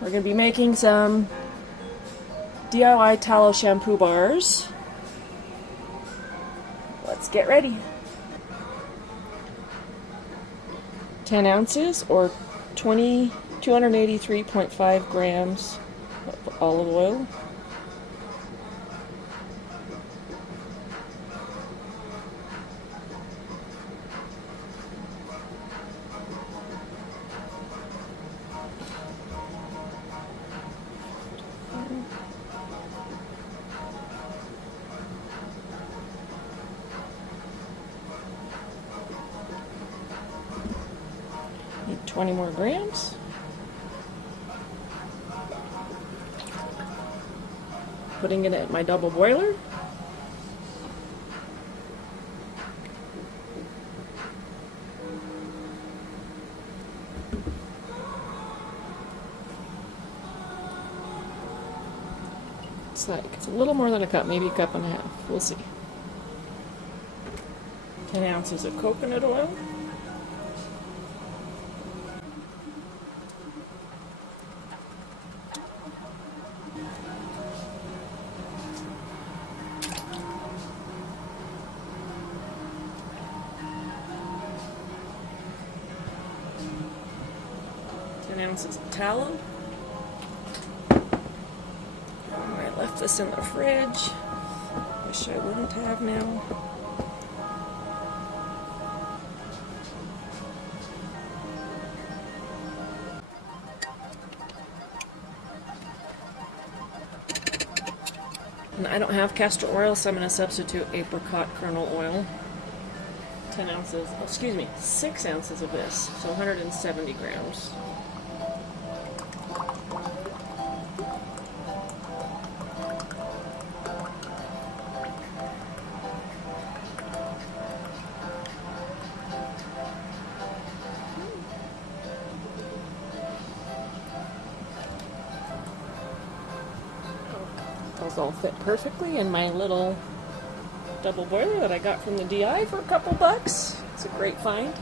We're going to be making some DIY tallow shampoo bars. Let's get ready. 10 ounces or 283.5 grams of olive oil. Need 20 more grams. Putting it at my double boiler. It's a little more than a cup, maybe a cup and a half. We'll see. 10 ounces of coconut oil. Ounces of tallow. I left this in the fridge. Wish I wouldn't have now. And I don't have castor oil, so I'm going to substitute apricot kernel oil. 10 ounces, oh, excuse me, 6 ounces of this, so 170 grams. Those all fit perfectly in my little double boiler that I got from the DI for a couple bucks. It's a great find.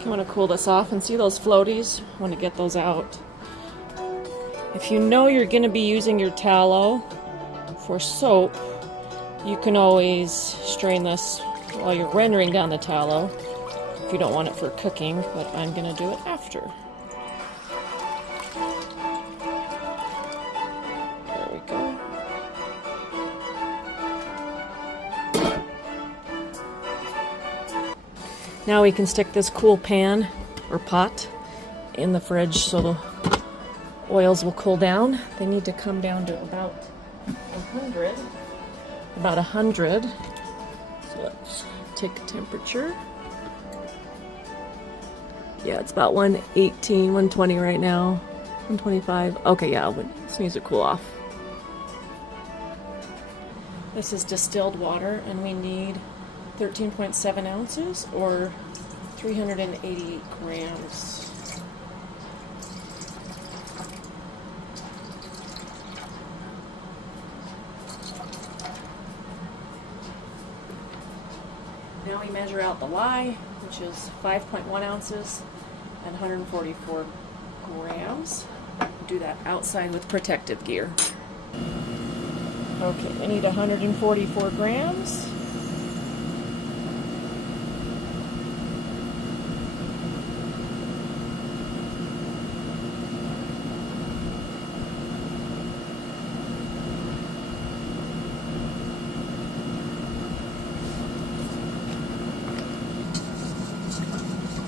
You want to cool this off and see those floaties? I want to get those out. If you know you're going to be using your tallow for soap, you can always strain this while you're rendering down the tallow if you don't want it for cooking, but I'm going to do it after. There we go. Now we can stick this cool pan or pot in the fridge so the oils will cool down. They need to come down to about 100. About 100. So let's take a temperature. Yeah, it's about 118, 120 right now. 125. Okay, yeah, this needs to cool off. This is distilled water, and we need 13.7 ounces or 388 grams. Now we measure out the lye, which is 5.1 ounces and 144 grams. Do that outside with protective gear. Okay, I need 144 grams.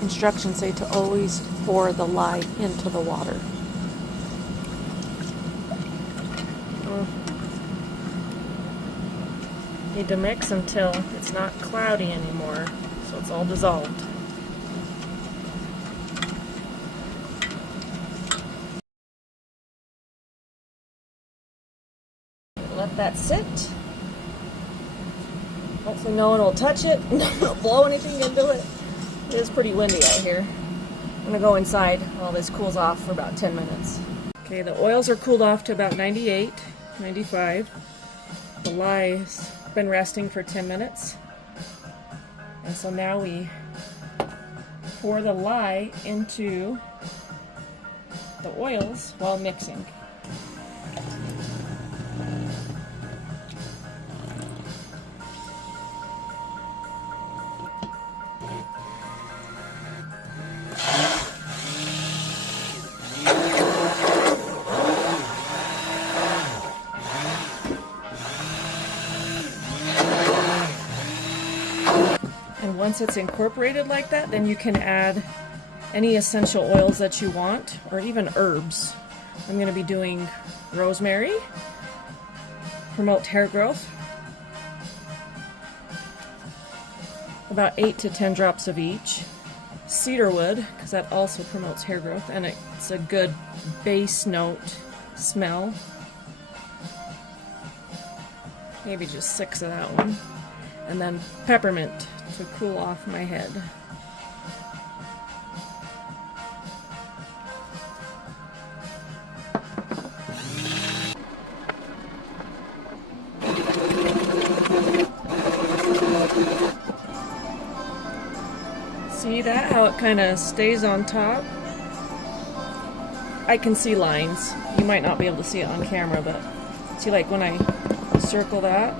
Instructions say to always pour the lye into the water. Need to mix until it's not cloudy anymore, so it's all dissolved. Let that sit. Hopefully no one will touch it, not blow anything into it. It is pretty windy out here. I'm gonna go inside while this cools off for about 10 minutes. Okay, the oils are cooled off to about 98, 95. The lie's been resting for 10 minutes. And so now we pour the lye into the oils while mixing. And once it's incorporated like that, then you can add any essential oils that you want, or even herbs. I'm going to be doing rosemary, promote hair growth, about 8 to 10 drops of each. Cedarwood, because that also promotes hair growth, and it's a good base note smell. Maybe just 6 of that one. And then peppermint to cool off my head. See that? How it kind of stays on top? I can see lines. You might not be able to see it on camera, but see, like when I circle that?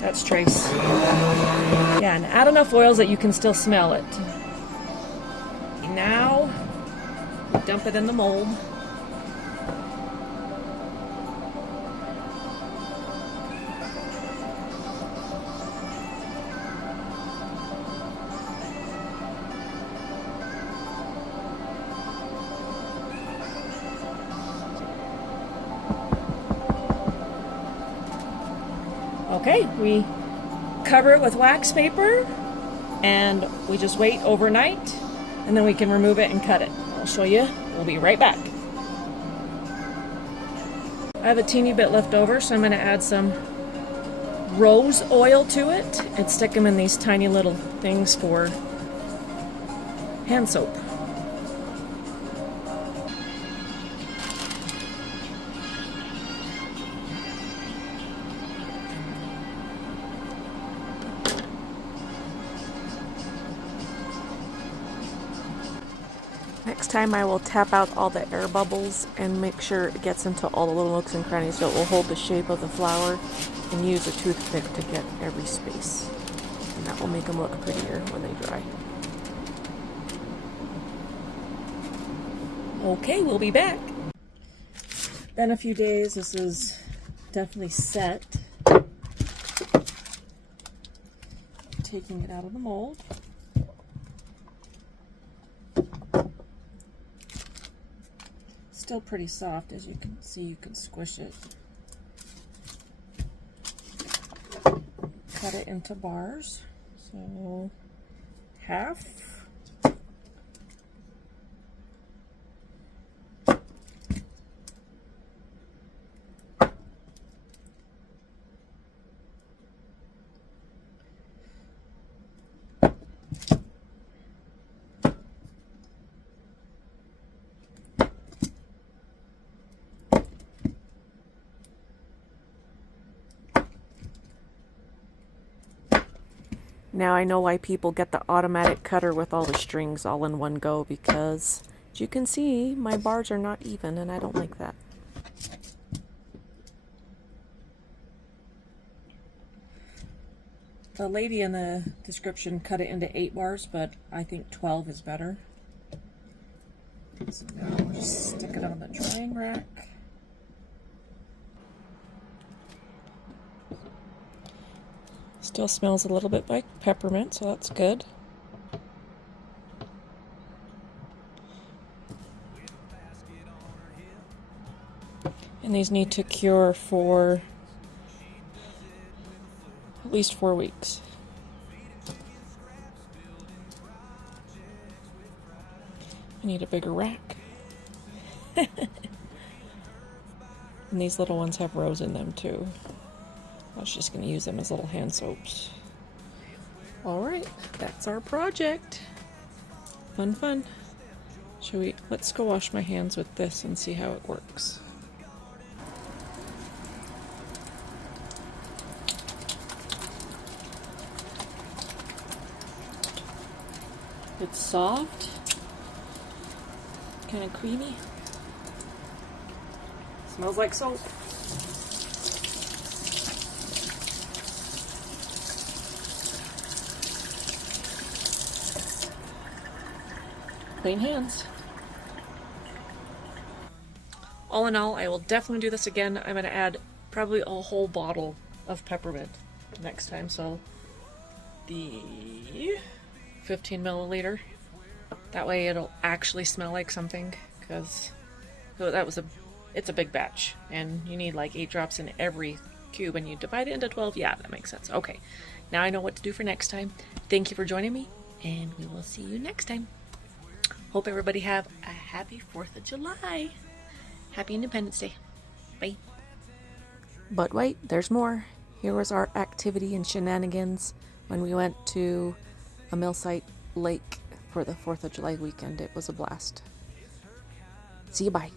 That's trace. Yeah, and add enough oils that you can still smell it. Now, dump it in the mold. Okay, we cover it with wax paper and we just wait overnight, and then we can remove it and cut it. I'll show you. We'll be right back. I have a teeny bit left over, so I'm going to add some rose oil to it and stick them in these tiny little things for hand soap. Next time I will tap out all the air bubbles and make sure it gets into all the little nooks and crannies so it will hold the shape of the flower, and use a toothpick to get every space. And that will make them look prettier when they dry. Okay, we'll be back. Then a few days, this is definitely set. Taking it out of the mold. Still pretty soft, as you can see. You can squish it. Cut it into bars. So half. Now I know why people get the automatic cutter with all the strings all in one go, because as you can see, my bars are not even, and I don't like that. The lady in the description cut it into 8 bars, but I think 12 is better. So now we'll just stick it on the drying rack. Still smells a little bit like peppermint, so that's good. And these need to cure for at least 4 weeks. I need a bigger rack. And these little ones have rose in them too. I was just going to use them as little hand soaps. Alright, that's our project. Fun, fun. Let's go wash my hands with this and see how it works. It's soft, kind of creamy. Smells like soap. Clean hands. All in all, I will definitely do this again. I'm going to add probably a whole bottle of peppermint next time. So the 15 milliliter. That way it'll actually smell like something, because it's a big batch and you need like 8 drops in every cube and you divide it into 12. Yeah, that makes sense. Okay, now I know what to do for next time. Thank you for joining me, and we will see you next time. Hope everybody have a happy 4th of July. Happy Independence Day. Bye. But wait, there's more. Here was our activity and shenanigans when we went to a Millsite Lake for the 4th of July weekend. It was a blast. See you, bye.